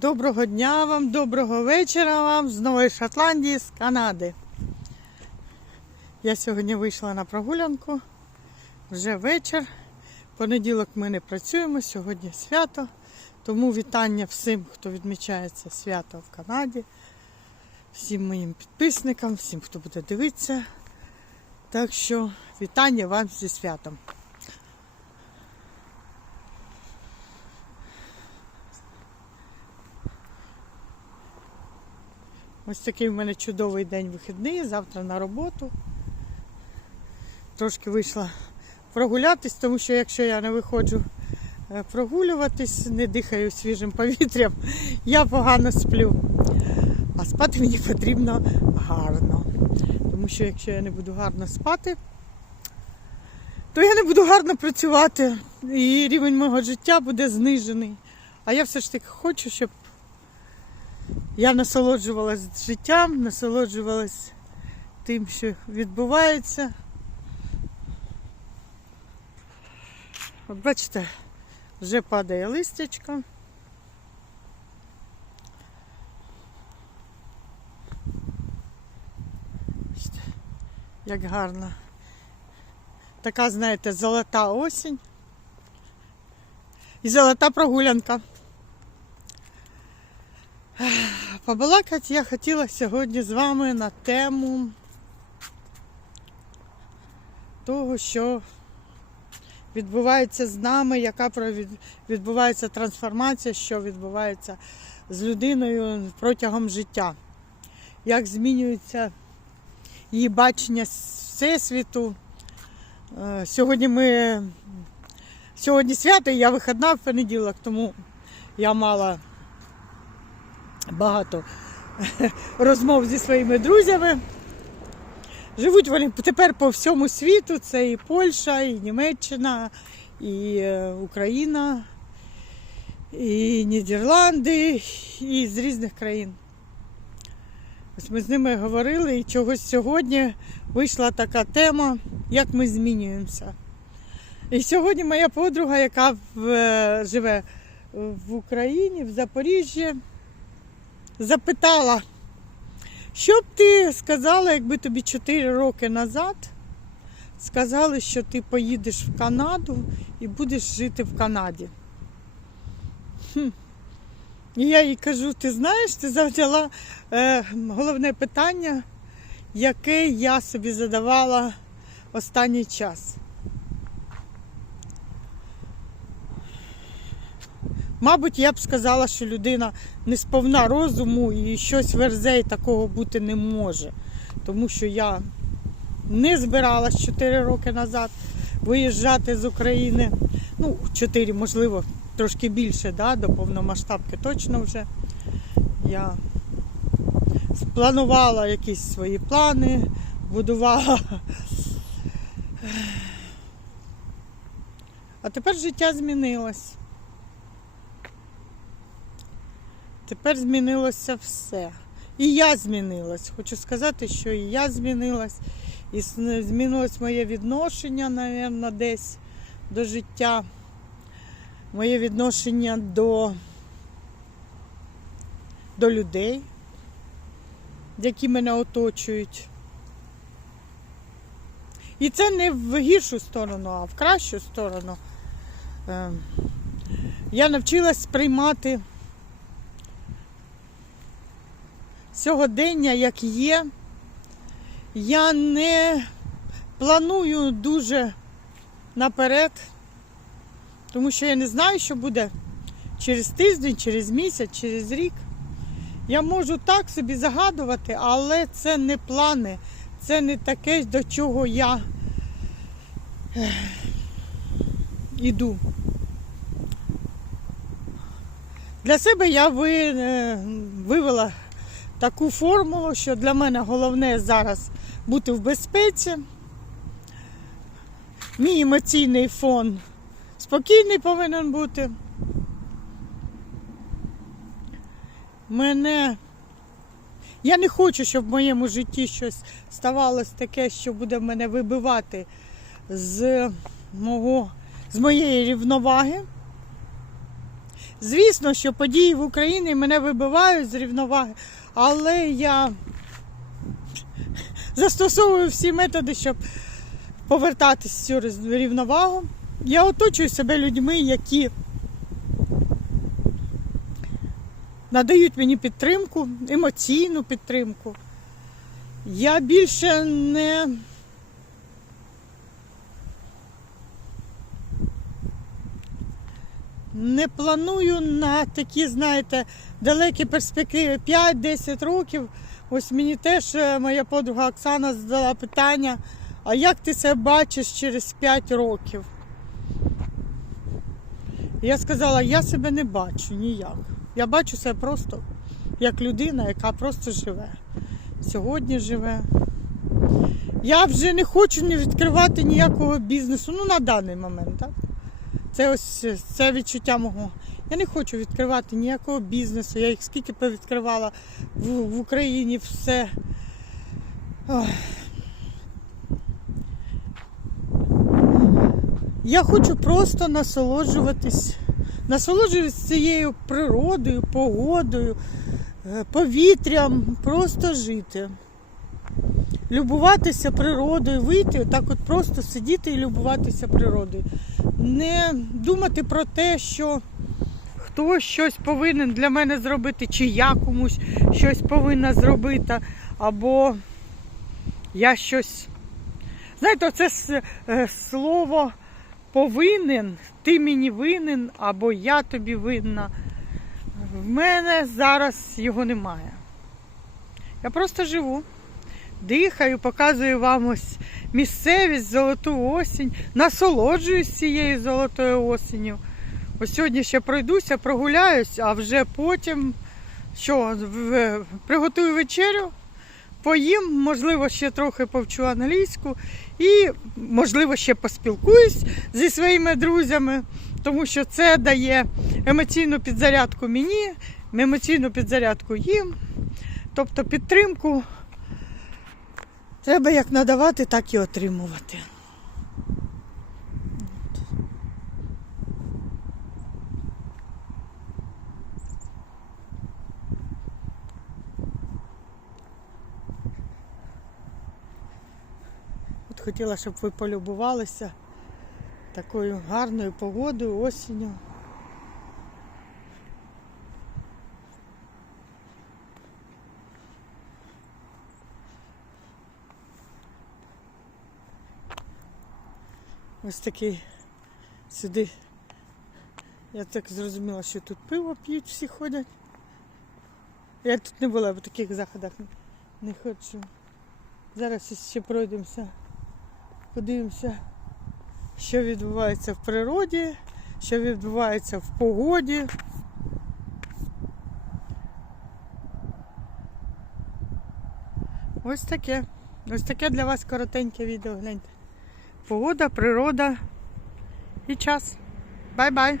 Доброго дня вам, доброго вечора вам з Нової Шотландії, з Канади. Я сьогодні вийшла на прогулянку. Вже вечір. Понеділок ми не працюємо, сьогодні свято. Тому вітання всім, хто відмічає це свято в Канаді, всім моїм підписникам, всім, хто буде дивитися. Так що вітання вам зі святом. Ось такий в мене чудовий день вихідний, завтра на роботу. Трошки вийшла прогулятись, тому що якщо я не виходжу е, прогулюватись, не дихаю свіжим повітрям, я погано сплю. А спати мені потрібно гарно. Тому що якщо я не буду гарно спати, то я не буду гарно працювати і рівень мого життя буде знижений. А я все ж таки хочу, щоб я насолоджувалась життям, насолоджувалась тим, що відбувається. От бачите, вже падає листячко. Як гарно. Така, знаєте, золота осінь і золота прогулянка. Побалакати я хотіла сьогодні з вами на тему того, що відбувається з нами, яка відбувається трансформація, що відбувається з людиною протягом життя. Як змінюється її бачення Всесвіту. Е, Сьогодні ми сьогодні свято, я вихідна в понеділок, тому я мала багато розмов зі своїми друзями. Живуть вони тепер по всьому світу. Це і Польща, і Німеччина, і е, Україна, і Нідерланди, і з різних країн. Ось ми з ними говорили, і чогось сьогодні вийшла така тема, як ми змінюємося. І сьогодні моя подруга, яка в, е, живе в Україні, в Запоріжжі, запитала, що б ти сказала, якби тобі 4 роки назад сказали, що ти поїдеш в Канаду і будеш жити в Канаді. Хм. І я їй кажу, ти знаєш, ти завдяла е, головне питання, яке я собі задавала останній час. Мабуть, я б сказала, що людина не сповна розуму і щось верзе і такого бути не може. Тому що я не збиралась 4 роки назад виїжджати з України. Ну, 4, можливо, трошки більше, да, до повномасштабки точно вже. Я спланувала якісь свої плани, будувала. А тепер життя змінилось. Тепер змінилося все. І я змінилась. Хочу сказати, що і я змінилась, і змінилось моє відношення, напевно, десь до життя, моє відношення до, до людей, які мене оточують. І це не в гіршу сторону, а в кращу сторону. Ем, Я навчилась сприймати сьогодення, як є. Я не планую дуже наперед, тому що я не знаю, що буде через тиждень, через місяць, через рік. Я можу так собі загадувати, але це не плани, це не таке, до чого я іду. Для себе я е, вивела таку формулу, що для мене головне зараз бути в безпеці. Мій емоційний фон спокійний повинен бути. Мене. Я не хочу, щоб в моєму житті щось ставалося таке, що буде мене вибивати з, мого, з моєї рівноваги. Звісно, що події в Україні мене вибивають з рівноваги, але я застосовую всі методи, щоб повертатись в цю рівновагу. Я оточую себе людьми, які надають мені підтримку, емоційну підтримку. Я більше не. Не планую на такі, знаєте, далекі перспективи 5-10 років. Ось мені теж е, моя подруга Оксана задала питання: а як ти себе бачиш через 5 років? Я сказала, я себе не бачу ніяк. Я бачу себе просто як людина, яка просто живе. Сьогодні живе. Я вже не хочу відкривати ніякого бізнесу, ну на даний момент, так? Це ось це відчуття мого. Я не хочу відкривати ніякого бізнесу. Я їх скільки повідкривала в, в Україні все. Ой. Я хочу просто насолоджуватись, насолоджуватись цією природою, погодою, е, повітрям, просто жити. Любуватися природою, вийти, так от просто сидіти і любуватися природою. Не думати про те, що хтось щось повинен для мене зробити, чи я комусь щось повинна зробити, або я щось. Знаєте, це е, слово повинен, ти мені винен, або я тобі винна. В мене зараз його немає. Я просто живу, дихаю, показую вам ось місцевість, золоту осінь, насолоджуюсь цією золотою осінню. Ось сьогодні ще пройдуся, прогуляюсь, а вже потім що, приготую вечерю, поїм, можливо, ще трохи повчу англійську і, можливо, ще поспілкуюсь зі своїми друзями, тому що це дає емоційну підзарядку мені, емоційну підзарядку їм. Тобто підтримку треба як надавати, так і отримувати. От хотіла, щоб ви полюбувалися такою гарною погодою, осінню. Ось такий сюди. Я так зрозуміла, що тут пиво п'ють, всі ходять. Я тут не була в таких заходах, не хочу. Зараз ще пройдемося, подивимося, що відбувається в природі, що відбувається в погоді. Ось таке. Ось таке для вас коротеньке відео. Гляньте. Погода, природа і час. Бай-бай!